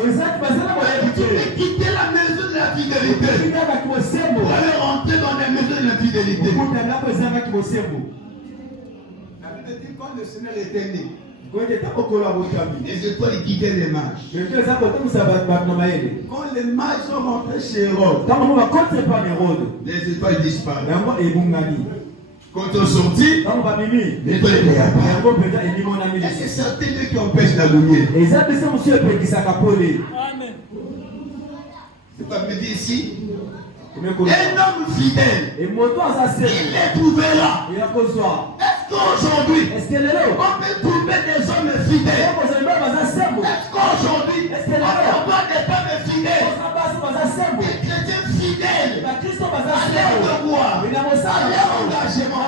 Tu peux quitter la maison de la fidélité pour aller rentrer dans la maison de l'infidélité. La Bible dit quand le Seigneur était né, les étoiles quittaient les mages. Quand les mages sont rentrés chez Hérode, les étoiles disparaissent. Quand ils sont sortis, les étoiles étaient apparues. Est-ce que certains d'eux qui empêchent la lumière? C'est pas me dire ici. Un homme fidèle, il est trouvé là. Est-ce qu'aujourd'hui, on peut trouver des hommes fidèles? Est-ce qu'aujourd'hui, on peut avoir des femmes fidèles? Des chrétiens fidèles à leur devoir, à leur engagement?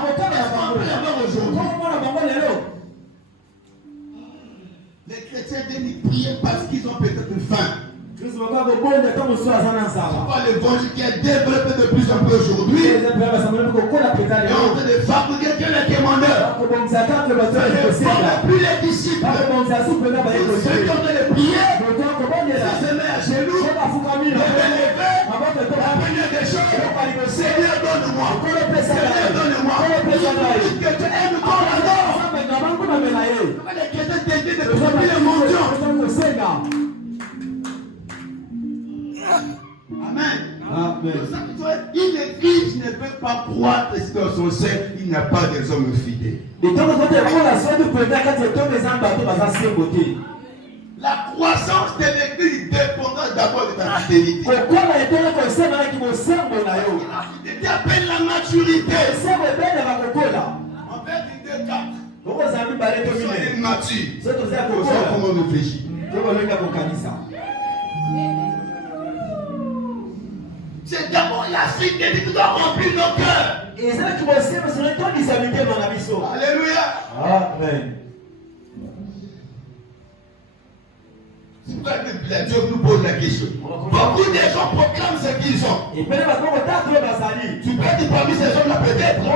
Les chrétiens viennent prier parce qu'ils ont peut-être faim. C'est pas l'évangile qui est développé de plus en plus aujourd'hui. Et on train de fabriquer que les commandeurs. Ça ne forme plus les disciples. Ceux qui ont de prier, ça se met à genoux, la première des choses, Seigneur donne-moi. Seigneur donne-moi. Que tu aimes ton adore. Les chrétiens t'invitent de trouver les mendiants. Amen. Une église ne peut pas croître dans son sein, il n'y a pas des hommes fidèles. La croissance de l'église dépendra d'abord de ta fidélité. La fidélité appelle la maturité. En fait, il y a 4. Nous sommes matures. Nous savons comment réfléchir. C'est d'abord la fidélité qui doit remplir nos cœurs. Alléluia. Amen. C'est pourquoi Dieu nous pose la question. Beaucoup de gens proclament ce qu'ils sont. Tu peux être parmi ces hommes-là peut-être. Tu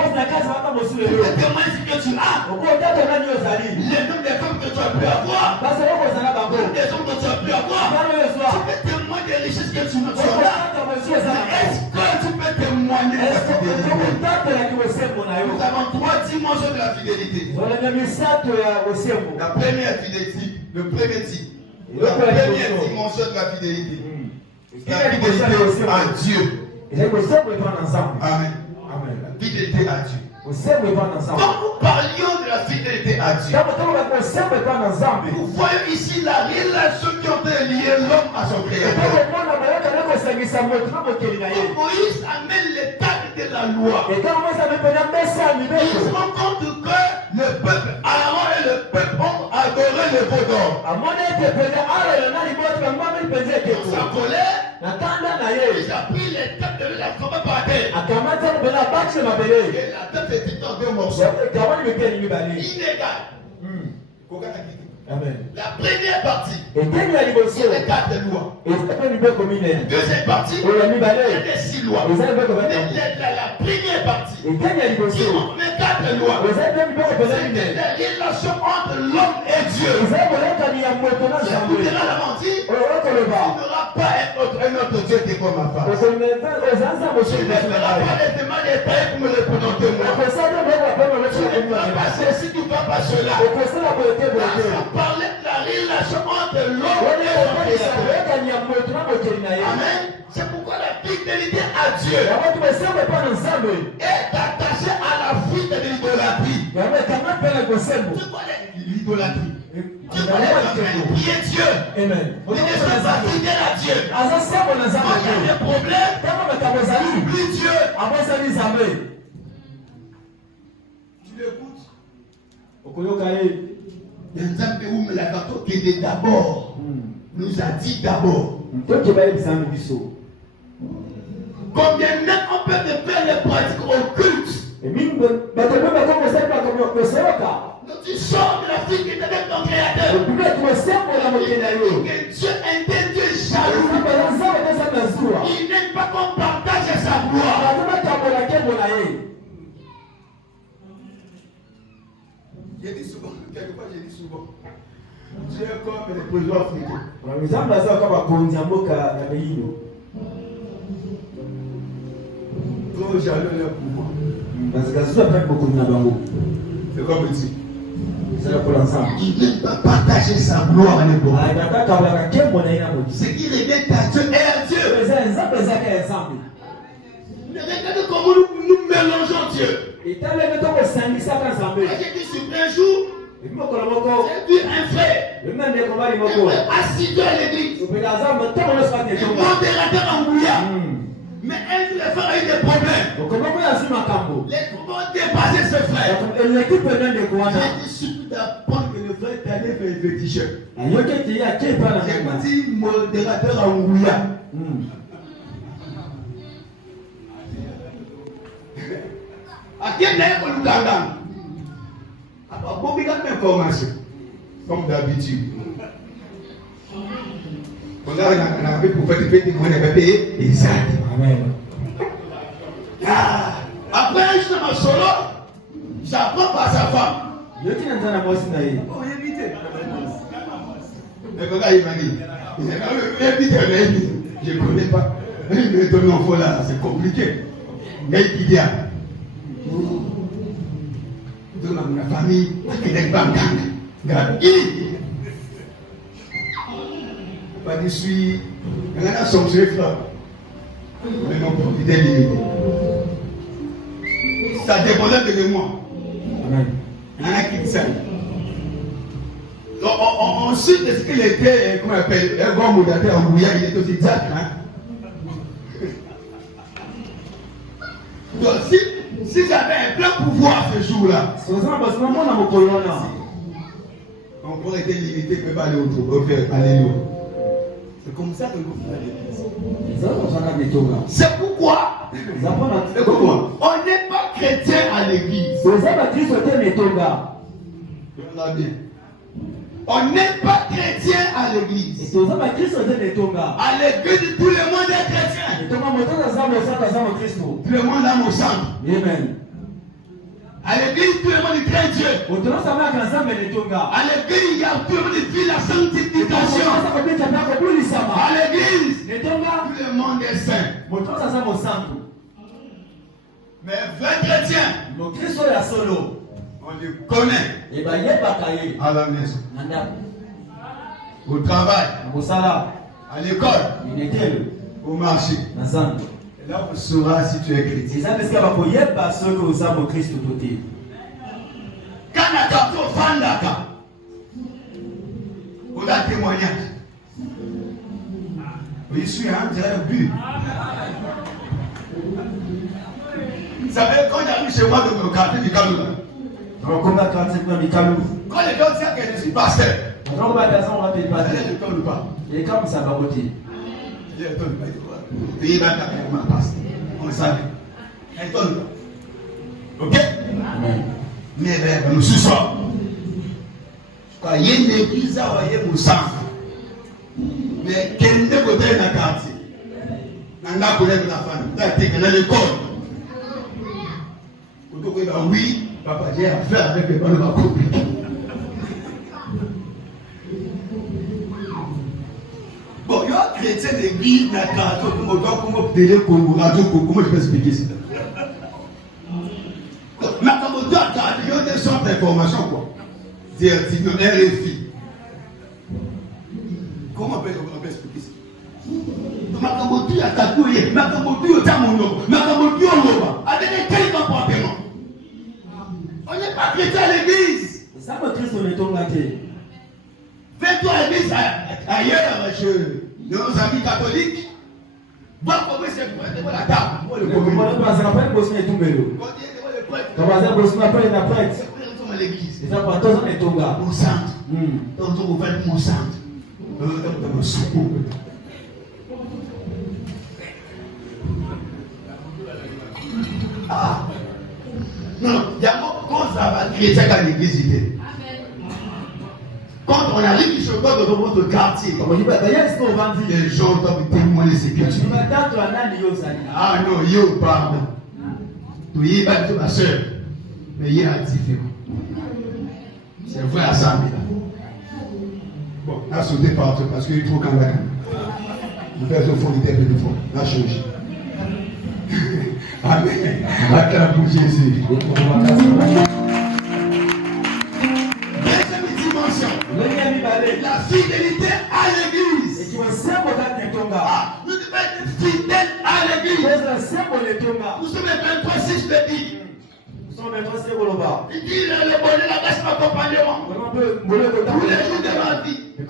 peux témoigner ce que tu as. Les hommes, les femmes que tu as pu avoir. Les hommes que tu as pu avoir. Tu peux témoigner des richesses que tu as. Est-ce que tu peux témoigner de la fidélité? Nous avons 3 dimensions de la fidélité. La première fidélité, le premier type. La première dimension de la fidélité. La fidélité à Dieu. Amen. La fidélité à Dieu. Quand nous parlions de la fidélité à Dieu, nous voyons ici la relation qui ont lié l'homme à son créateur. Moïse amène les tables de la loi. Il se rend compte que le peuple Aaron et le peuple ont adoré le veau d'or. Dans sa colère, il a pris les tables de la combat par terre. Et la table était en 2 morceaux. Inégal. Amen. La première partie, c'est les 4 lois. Deuxième partie, les 6 lois. La première partie, qui ont les 4 lois, c'est la relation entre l'homme et Dieu. Vous verrez la mentir, il n'y aura pas un autre Dieu qui est comme ma femme. Je ne ferai pas les demandes et paix pour me le présenter moi. Tu ne feras pas ceci, tu ne feras pas cela. Parler de la relation entre l'homme et son créateur. Amen. C'est pourquoi la fidélité à Dieu est attachée à la fuite de l'idolâtrie. C'est quoi l'idolâtrie? Tu connais prier Dieu. Amen. Tu ne sois pas fidèle à Dieu. Quand il y a des problèmes, oublie Dieu. Tu l'écoutes. D'abord, nous a dit d'abord. Combien même on peut te faire les pratiques occultes. Donc tu sors de la fidélité avec ton créateur. Que Dieu est un Dieu jaloux. Il n'aime pas qu'on partage sa gloire. J'ai dit souvent, quelquefois j'ai dit souvent. Tu es comme les présidents africains. Trop jaloux leur pouvoir. C'est comme ici. Il ne peut pas partager sa gloire à l'époque. Ce qui revient à Dieu et à Dieu. Mais regardez comment nous mélangeons Dieu. Et j'ai dit sur un jour, j'ai vu un frère assis à l'église. Le modérateur en bouillard. Mais un jour, les frères a eu des problèmes. Les comment dépasser ce frère. J'ai dit d'apprendre que le frère est allé faire le t-shirt. J'ai dit modérateur en bouillard. À quel niveau nous gagnons? Alors, bon, il y a une information, comme d'habitude. On a pour faire des petits mots, on a payé exact. Amen. Après un jour dans solo, j'apprends par sa femme. Oh, évitez. Mais quand il m'a dit, évitez, je ne connais pas. Il me donne un faux là, c'est compliqué. Mais il dit, dans la famille, il y a des banques. Je suis un son chef là. Mais non, il est limité. Ça dépendait de moi. Il y en a qui disent ça. Ensuite, est-ce qu'il était, comment on appelle, un grand modérateur en bouillard, il était aussi exact. Hein? Donc, si j'avais un plein pouvoir ce jour-là, on pourrait être limité, ne peut pas aller autour. Alléluia. C'est comme ça que vous faites l'église. C'est pourquoi on n'est pas chrétien à l'église. On n'est pas chrétien à l'église. À l'église, tout le monde est chrétien. Tout le monde a mon sang. Amen. À l'église, tout le monde craint Dieu. À l'église, il y a tout le monde qui vit la sanctification. À l'église, tout le monde est saint. Mais vrai chrétien, on le connaît. À la maison, au travail, à l'école, au marché. Et là, on saura si tu es chrétien. Quand on a capté au Fandaka, on a témoignage. Je suis un but. Vous savez, quand j'arrive chez moi dans le quartier du Kalou, quand les gens disent que je suis pasteur, je ne tourne pas. Il est comme ça, va voter. Il ne tourne pas. Il va taper ma passe. On le savait. Il ne tourne pas. Ok? Mais nous sommes. Quand il y a une église, il y a un sang. Mais quel est le côté de la quartier? Dans la famille, dans l'école. Oui, papa, j'ai affaire avec les bonnes copines. Bon, il y a un chrétien d'église, comment je peux expliquer ça? Mais comme on doit il y a des sortes d'informations, quoi. Dire, RFI. Comment on peut expliquer ça? Makamotu atakouye, Makamotu otamono, Makamotu oloba. Avec quel comportement? On n'est pas chrétien à l'église. Ça me triste on est tombé. Fais-toi à l'église ailleurs, nos amis catholiques. Voir comment c'est pour être la table. Moi le commun. Moi le prêtre. À l'église. C'est ça pour tous on est tombé. Mon centre. Donc on va mon centre. Mon secours. Ah non, il y a quand ça va chrétien à l'église. Quand on arrive sur votre quartier, les gens doivent témoigner ces cultures. Ah non, yo pardon. Tu y vas ma soeur, mais il y a différent. C'est vrai à ça. a sauté partout parce qu'il faut qu'on la gagne. Vous faites au fond du terme de fois. La change. Amen. La pour Jésus. Deuxième dimension. La fidélité à l'église. Nous devons être fidèles à l'église. Nous sommes le 23-6 de dit. Il dit le bonheur là-bas, c'est ma compagnon. Tous les jours de ma vie. Et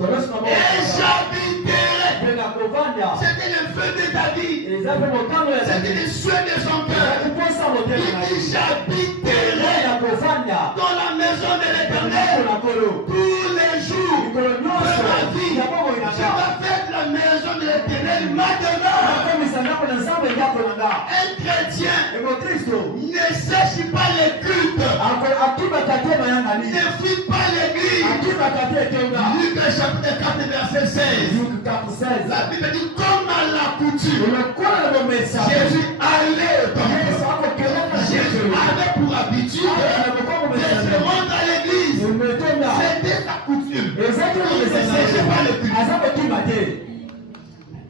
j'habiterai. C'était le feu de ta vie. C'était le souhait de son cœur. Il dit j'habiterai dans la maison de l'Éternel tous les jours de ma vie. Je vais faire la maison de l'Éternel maintenant. Un chrétien ne sèche pas les cultes. Ne fuit pas l'église. Luc chapitre 4 verset 16. La Bible dit comme à l'accoutumée. Jésus allait au temple. Jésus avait pour habitude de se rendre à l'église. C'était sa coutume. Il ne sèche pas les cultes.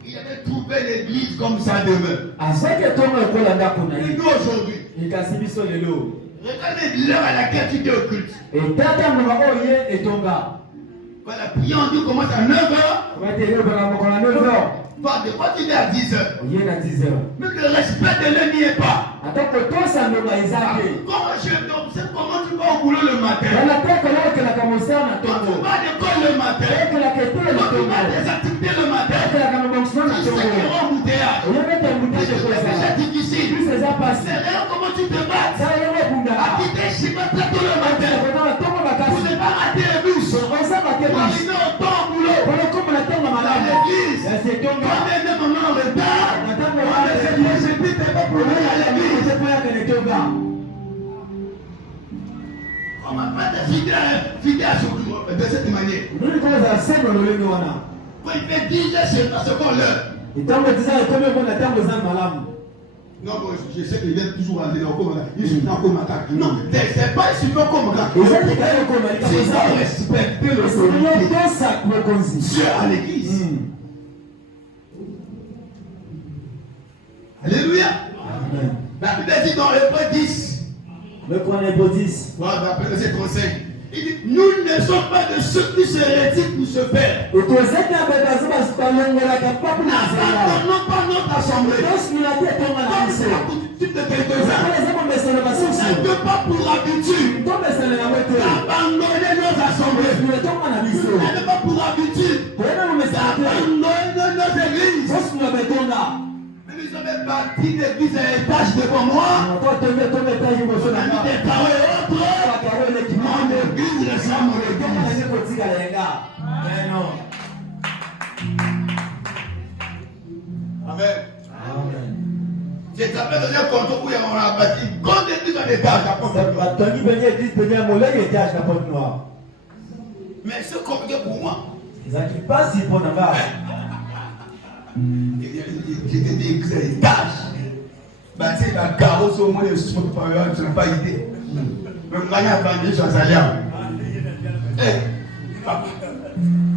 Il avait trouvé l'église comme sa demeure. Et nous aujourd'hui, regardez l'heure à laquelle tu t'es occulte. Voilà, prions, Dieu commence à 9h. Pas de quoi tu es à 10h. Mais le respect de l'un n'y est pas. Comment tu vas au boulot le matin? Quand tu vas à l'école le matin? Quand tu vas à des activités le matin? Tu sais qu'il y aura un embouteillage. C'est difficile. C'est rien comment tu te bats. À quitter Chimata tout le matin. Pour ne pas rater le bus. Pour arriver au temps au boulot. À l'église. Quand même en retard. Je ne t'ai pas pour aller à l'église. On m'a pas fidèle à son de cette manière. Quand il fait 10 heures, c'est pas ce qu'on l'heure. Non, bon, je sais qu'il est toujours à l'école. Il se prend comme attaque. Non, c'est pas suffisant comme attaque. C'est ça, respecter le Dieu à l'église. Alléluia. La Bible dit dans Hébreux 10. Voilà, verset 35. Il dit, nous ne sommes pas de ceux qui se retirent pour se faire. N'abandonnons pas notre assemblée. Comme c'est la coutume de quelques-uns. On ne veut pas pour habitude d'abandonner nos assemblées. On n'a pas pour habitude d'abandonner nos églises. Ils avaient bâti l'église à étage devant moi. On a mis des carreaux et autres. Mon église ressemble à l'église. Amen. J'ai tapé dans un compte où on a bâti une grande église à étage. Mais c'est compliqué pour moi. J'étais des étages. Bâti la carrosse au moins de ce que tu n'as pas idée. Même manière de sur Salia.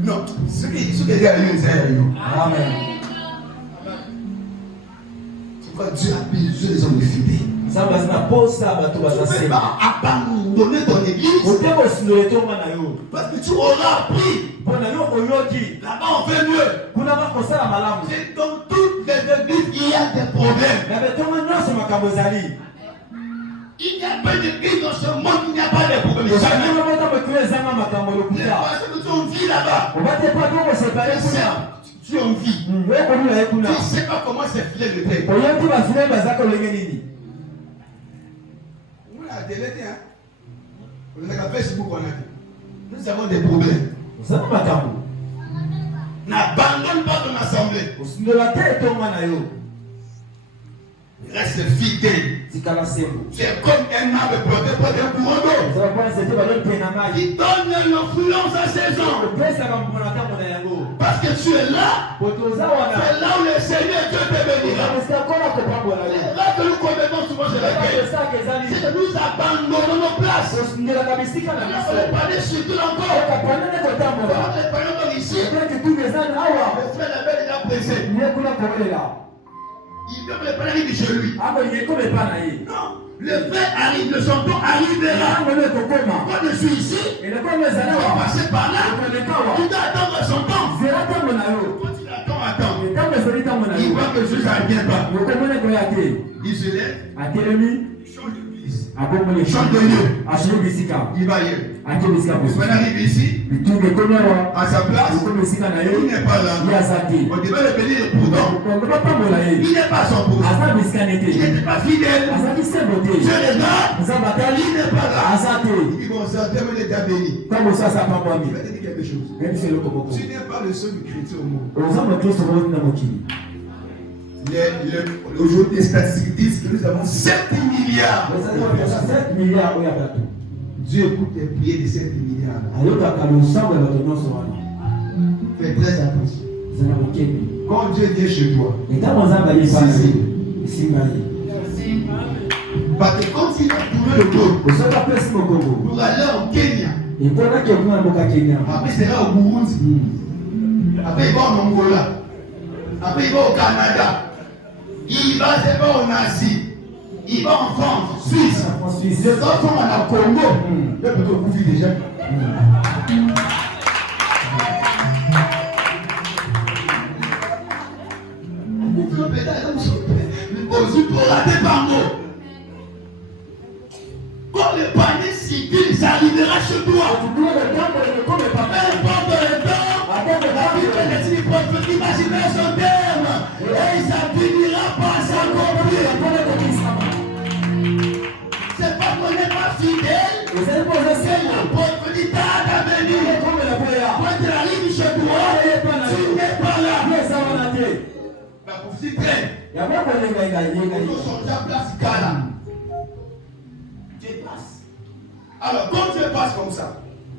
Non, ce qui est derrière nous, c'est Amen. C'est quoi Dieu a besoin des hommes de fidèles. Tu ne peux pas abandonner ton église. Parce que tu auras appris. Là-bas on fait mieux. C'est dans toutes les églises il y a des problèmes. Il n'y a pas d'église dans ce monde, il n'y a pas de problème. Les personnes qui ont vie là-bas. Tu as vie. Tu ne sais pas comment c'est filé le thé. Nous avons des problèmes. N'abandonne pas ton assemblée. Reste fidèle. C'est comme un arbre planté par un courant d'eau. Qui donne l'influence à ses hommes. Parce que tu es là. C'est là où le Seigneur Dieu te bénira. Là que nous commettons souvent sur la terre. C'est que nous abandonnons nos places. On va parler surtout encore. On va parler ici. frère Abel est là pressé. Il veut que le frère arrive chez lui. Non. Le frère arrive, le chanton arrivera. Quand je suis ici, on va passer par là. Tu dois attendre son temps. Quand il attend. Il voit que Jésus n'arrive pas. Il se lève. Il change de lieu. Il va ailleurs. Quand il arrive ici, à sa place, il n'est pas là. On devait le bénir pourtant. Il n'est pas son pourtant. Il n'était pas fidèle. Dieu regarde. Il n'est pas là. Il dit bon, ça termine l'état béni. Il va te dire quelque chose. Tu n'es pas le seul chrétien au monde. Aujourd'hui, les statistiques disent que nous avons 7 milliards. Dieu écoute les prières de 7 milliards. Fais très attention. Quand Dieu est chez toi, parce que quand il a trouvé le Congo pour aller au Kenya, après c'est là au Burundi, après il va en Angola, après il va au Canada, il va en Asie. Il va en France, Suisse. Les autres sont en Congo. Le peut vous déjà. Quand le panier civil, ça arrivera chez toi. Peu importe le temps, la Bible dit prophète imaginer son terme. Et ça finira par s'accomplir. C'est pas qu'on n'est pas fidèle. C'est la prophétie à venir. Quand tu arrives chez toi, tu n'es pas là. La prophétie traîne. Il faut changer la place Kala. Tu passes. Alors, quand tu passes comme ça,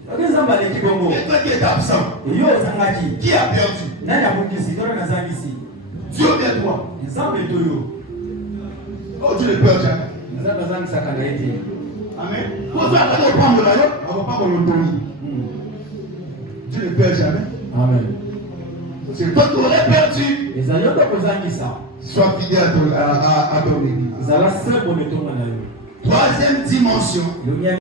et toi qui es absent, qui a perdu? Dieu vient toi. Oh, tu ne perds jamais. Amen. Quand tu vas prendre la yoke, on va pas prendre le tu ne perds jamais. Amen. C'est toi qui aurais perdu. Sois fidèle à ton église. Troisième dimension.